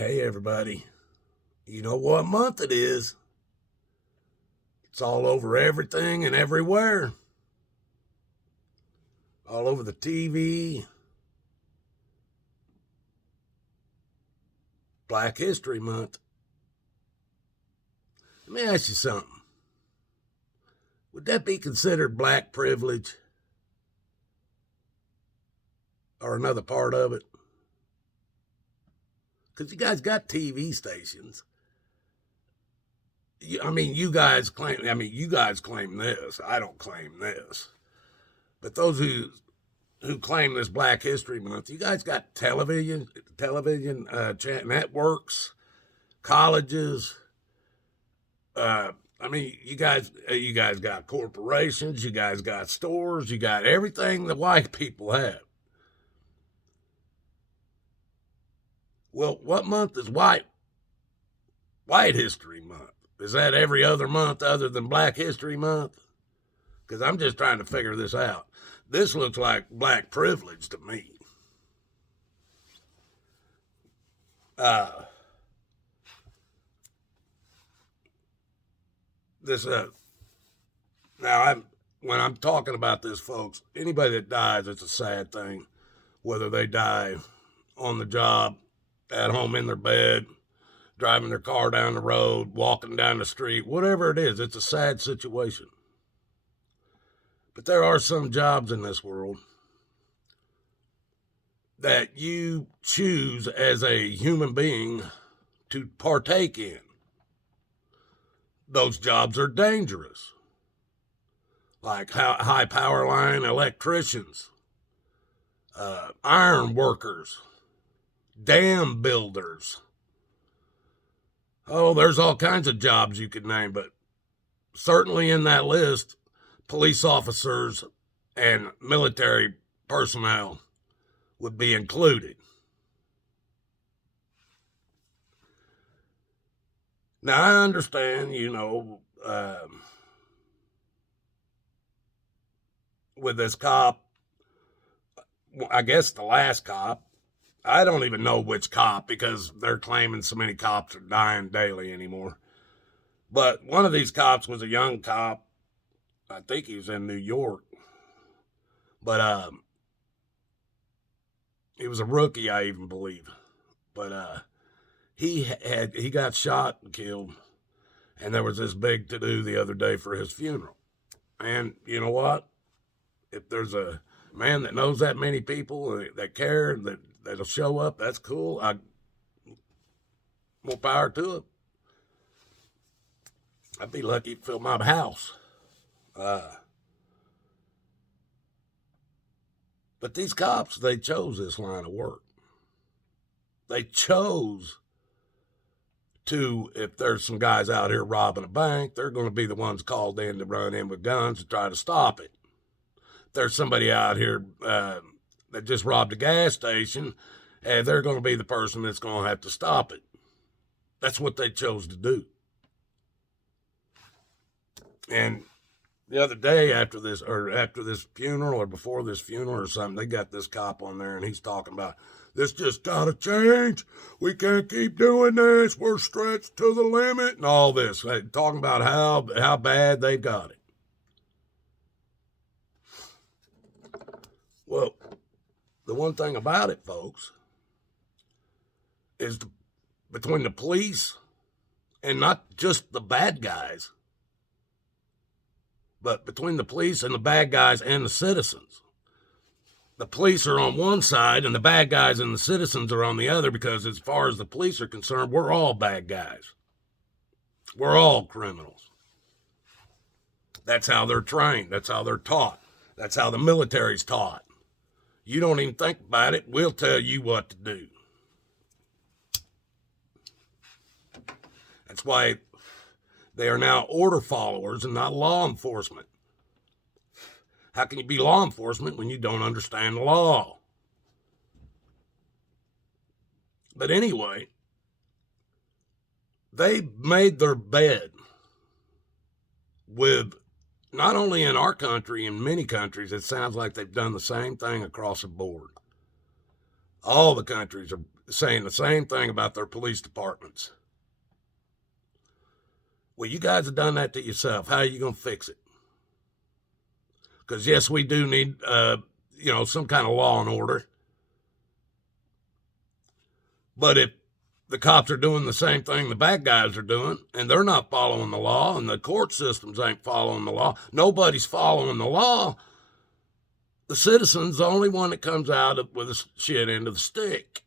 Hey, everybody. You know what month it is? It's all over everything and everywhere. All over the TV. Black History Month. Let me ask you something. Would that be considered black privilege? Or another part of it? Because you guys got TV stations. You guys claim this. I don't claim this. But those who claim this Black History Month, you guys got television networks, colleges. You guys got corporations, you guys got stores, you got everything the white people have. Well, what month is White History Month? Is that every other month other than Black History Month? Because I'm just trying to figure this out. This looks like black privilege to me. When I'm talking about this, folks, anybody that dies, it's a sad thing. Whether they die on the job, at home in their bed, driving their car down the road, walking down the street, whatever it is, it's a sad situation. But there are some jobs in this world that you choose as a human being to partake in. Those jobs are dangerous, like high power line electricians, iron workers, dam builders. Oh, there's all kinds of jobs you could name, but certainly in that list, police officers and military personnel would be included. Now, I understand, with this cop, I guess the last cop, I don't even know which cop because they're claiming so many cops are dying daily anymore. But one of these cops was a young cop. I think he was in New York. But he was a rookie, I even believe. But he got shot and killed. And there was this big to-do the other day for his funeral. And you know what? If there's a man that knows that many people that care, that'll show up, that's cool. More power to it. I'd be lucky to fill my house. But these cops, they chose this line of work. They chose to, if there's some guys out here robbing a bank, they're going to be the ones called in to run in with guns to try to stop it. If there's somebody out here that just robbed a gas station, and they're going to be the person that's going to have to stop it. That's what they chose to do. And the other day after this funeral or before this funeral or something, they got this cop on there and he's talking about, this just gotta change. We can't keep doing this. We're stretched to the limit and all this. Talking about how bad they got it. Well, the one thing about it, folks, is between the police and not just the bad guys, but between the police and the bad guys and the citizens. The police are on one side and the bad guys and the citizens are on the other, because as far as the police are concerned, we're all bad guys. We're all criminals. That's how they're trained. That's how they're taught. That's how the military's taught. You don't even think about it. We'll tell you what to do. That's why they are now order followers and not law enforcement. How can you be law enforcement when you don't understand the law? But anyway, they made their bed with, not only in our country, in many countries, it sounds like they've done the same thing across the board. All the countries are saying the same thing about their police departments. Well, you guys have done that to yourself. How are you going to fix it? Because, yes, we do need, some kind of law and order. But if the cops are doing the same thing the bad guys are doing, and they're not following the law, and the court systems ain't following the law, nobody's following the law, the citizen's the only one that comes out with the shit end of the stick.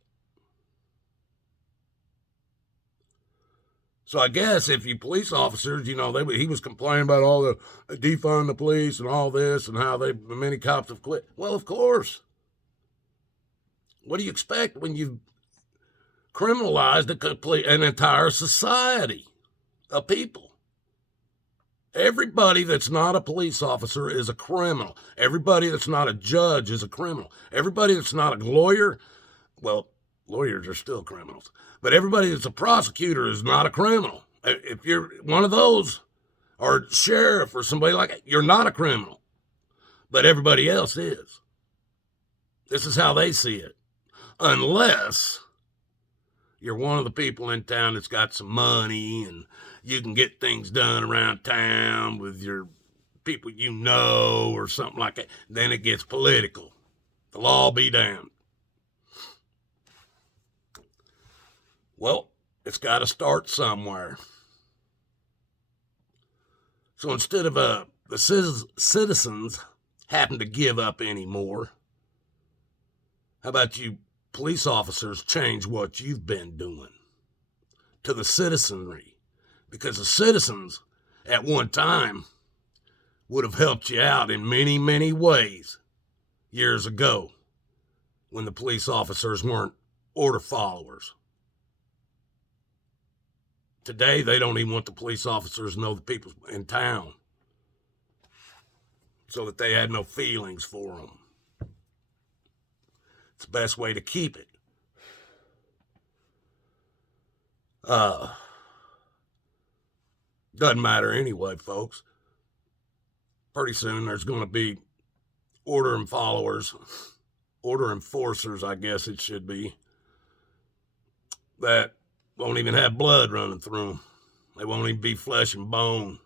So I guess if you police officers, he was complaining about all the defund the police and all this and how many cops have quit. Well, of course. What do you expect when you've criminalized an entire society of people? Everybody that's not a police officer is a criminal. Everybody that's not a judge is a criminal. Everybody that's not a lawyer, well, lawyers are still criminals. But everybody that's a prosecutor is not a criminal. If you're one of those, or sheriff or somebody like that, you're not a criminal. But everybody else is. This is how they see it. Unless you're one of the people in town that's got some money and you can get things done around town with your people or something like that. Then it gets political. The law be damned. Well, it's got to start somewhere. So instead of the citizens having to give up anymore, how about you police officers change what you've been doing to the citizenry? Because the citizens at one time would have helped you out in many, many ways years ago when the police officers weren't order followers. Today, they don't even want the police officers to know the people in town so that they had no feelings for them. It's the best way to keep it. Doesn't matter anyway, folks. Pretty soon there's going to be order enforcers, I guess it should be, that won't even have blood running through them. They won't even be flesh and bone.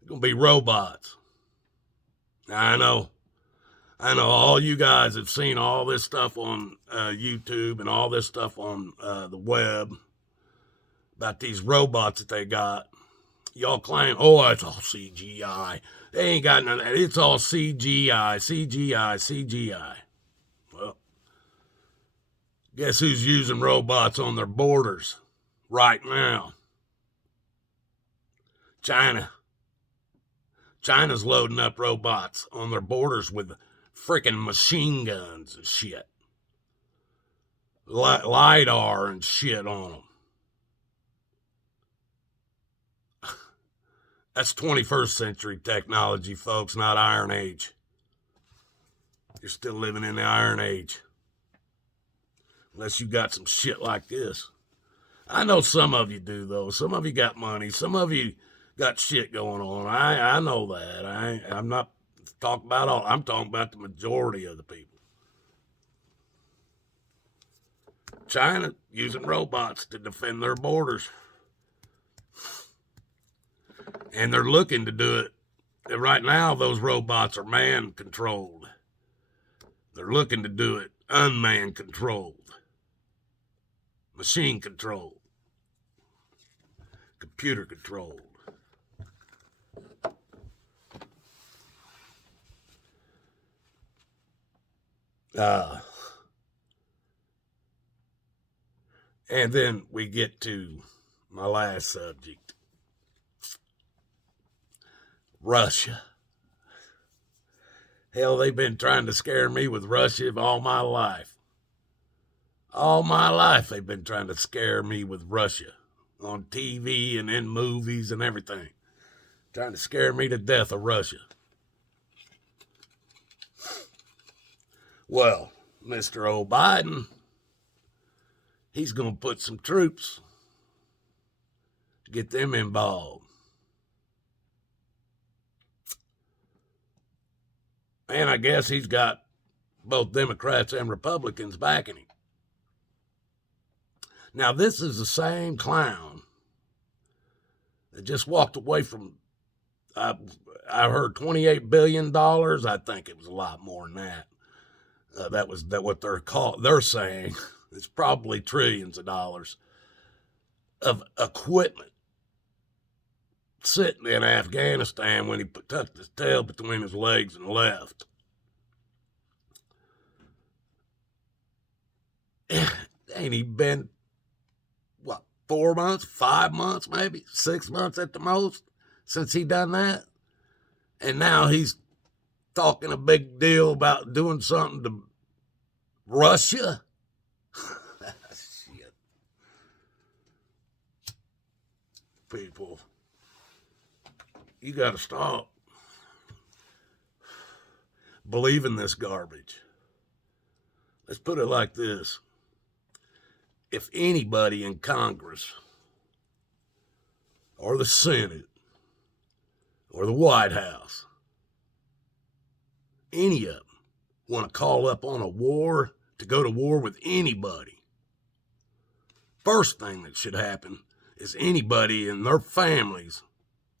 They're going to be robots. Now, I know all you guys have seen all this stuff on YouTube and all this stuff on the web about these robots that they got. Y'all claim, it's all CGI. They ain't got none of that. It's all CGI. Well, guess who's using robots on their borders right now? China. China's loading up robots on their borders with freaking machine guns and shit. LiDAR and shit on them. That's 21st century technology, folks, not Iron Age. You're still living in the Iron Age. Unless you got some shit like this. I know some of you do, though. Some of you got money. Some of you got shit going on. I know that. I'm not talking about all. I'm talking about the majority of the people. China using robots to defend their borders. And they're looking to do it. And right now, those robots are man-controlled. They're looking to do it unman-controlled. Machine-controlled. Computer-controlled. And then we get to my last subject. Russia. Hell, they've been trying to scare me with Russia all my life. All my life they've been trying to scare me with Russia on TV and in movies and everything. Trying to scare me to death of Russia. Well, Mr. O'Biden, he's going to put some troops, get them involved. And I guess he's got both Democrats and Republicans backing him. Now, this is the same clown that just walked away from, I heard $28 billion. I think it was a lot more than that. That was what they're saying. It's probably trillions of dollars of equipment sitting in Afghanistan when he tucked his tail between his legs and left. Ain't he been, 4 months, 5 months, maybe 6 months at the most since he done that? And now he's talking a big deal about doing something to Russia. Shit. People, you got to stop believing this garbage. Let's put it like this. If anybody in Congress or the Senate or the White House, any of them, want to call up on a war, to go to war with anybody, first thing that should happen is anybody in their families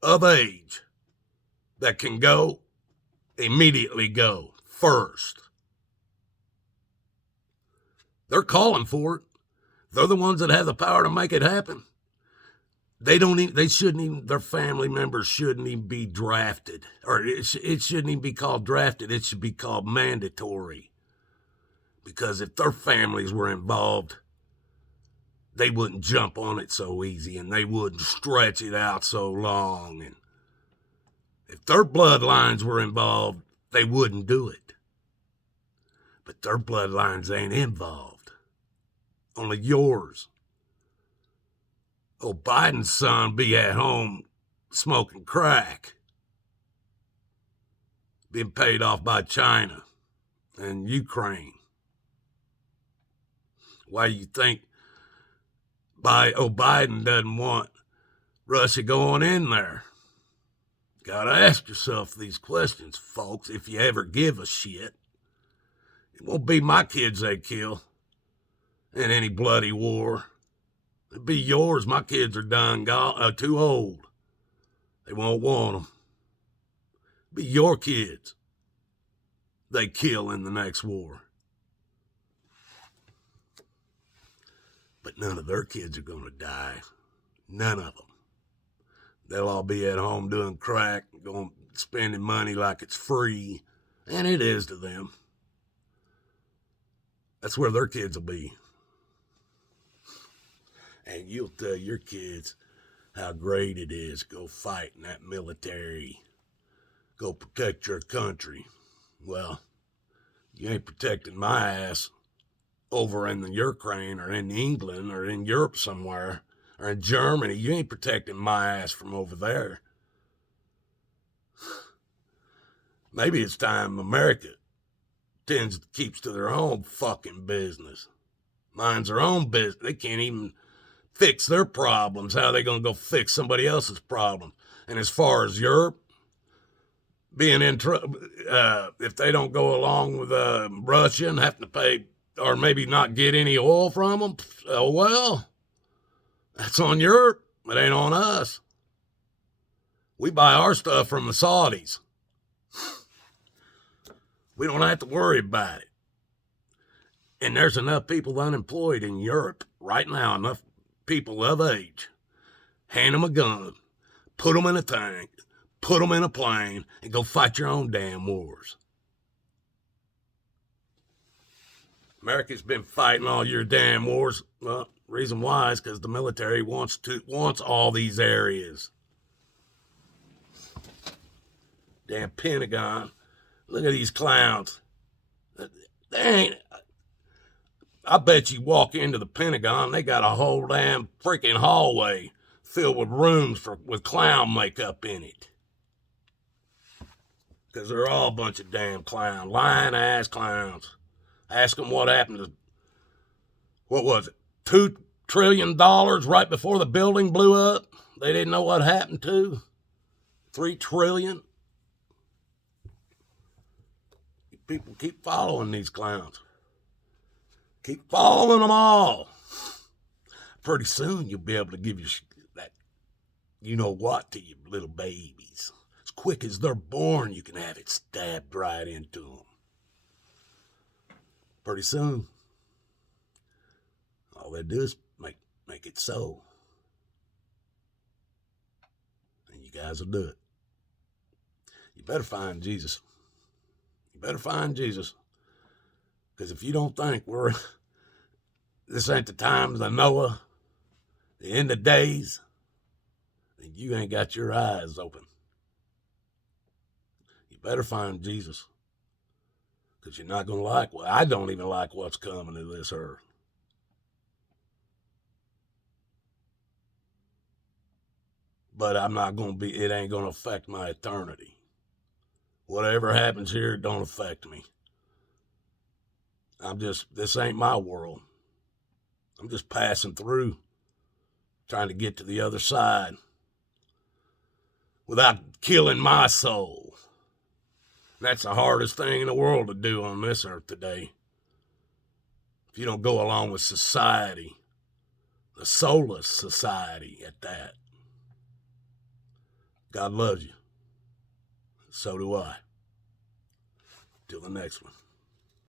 of age that can go, immediately go first. They're calling for it. They're the ones that have the power to make it happen. Their family members shouldn't even be drafted. Or it shouldn't even be called drafted. It should be called mandatory. Because if their families were involved, they wouldn't jump on it so easy and they wouldn't stretch it out so long. And if their bloodlines were involved, they wouldn't do it. But their bloodlines ain't involved. Only yours. Oh, Biden's son be at home smoking crack, being paid off by China and Ukraine. Why you think Biden doesn't want Russia going in there? Gotta ask yourself these questions, folks, if you ever give a shit. It won't be my kids they kill in any bloody war. It'd be yours. My kids are done, too old. They won't want them. It'd be your kids they kill in the next war. But none of their kids are going to die. None of them. They'll all be at home doing crack, spending money like it's free. And it is to them. That's where their kids will be. And you'll tell your kids how great it is. Go fight in that military. Go protect your country. Well, you ain't protecting my ass over in the Ukraine or in England or in Europe somewhere or in Germany. You ain't protecting my ass from over there. Maybe it's time America keeps to their own fucking business. Minds their own business. They can't even fix their problems. How are they going to go fix somebody else's problems? And as far as Europe, being in trouble, if they don't go along with Russia and have to pay or maybe not get any oil from them, well, that's on Europe. It ain't on us. We buy our stuff from the Saudis. We don't have to worry about it. And there's enough people unemployed in Europe right now, enough people of age. Hand them a gun, put them in a tank, put them in a plane, and go fight your own damn wars. America's been fighting all your damn wars. Well, reason why is because the military wants all these areas. Damn Pentagon. Look at these clowns. They ain't. I bet you walk into the Pentagon, they got a whole damn freaking hallway filled with rooms with clown makeup in it. Because they're all a bunch of damn clowns, lying-ass clowns. Ask them what happened to, what was it, $2 trillion right before the building blew up? They didn't know what happened to. $3 trillion. people keep following these clowns. Keep following them all. Pretty soon you'll be able to give you that you know what to your little babies. As quick as they're born, you can have it stabbed right into them. Pretty soon, all they do is make it so. And you guys will do it. You better find Jesus. You better find Jesus. Because if you don't think this ain't the times of Noah, the end of days, then you ain't got your eyes open. You better find Jesus. Because you're not going to like I don't even like what's coming to this earth. But I'm not going to it ain't going to affect my eternity. Whatever happens here, it don't affect me. This ain't my world. I'm just passing through, trying to get to the other side without killing my soul. That's the hardest thing in the world to do on this earth today. If you don't go along with society, the soulless society at that. God loves you. So do I. Till the next one.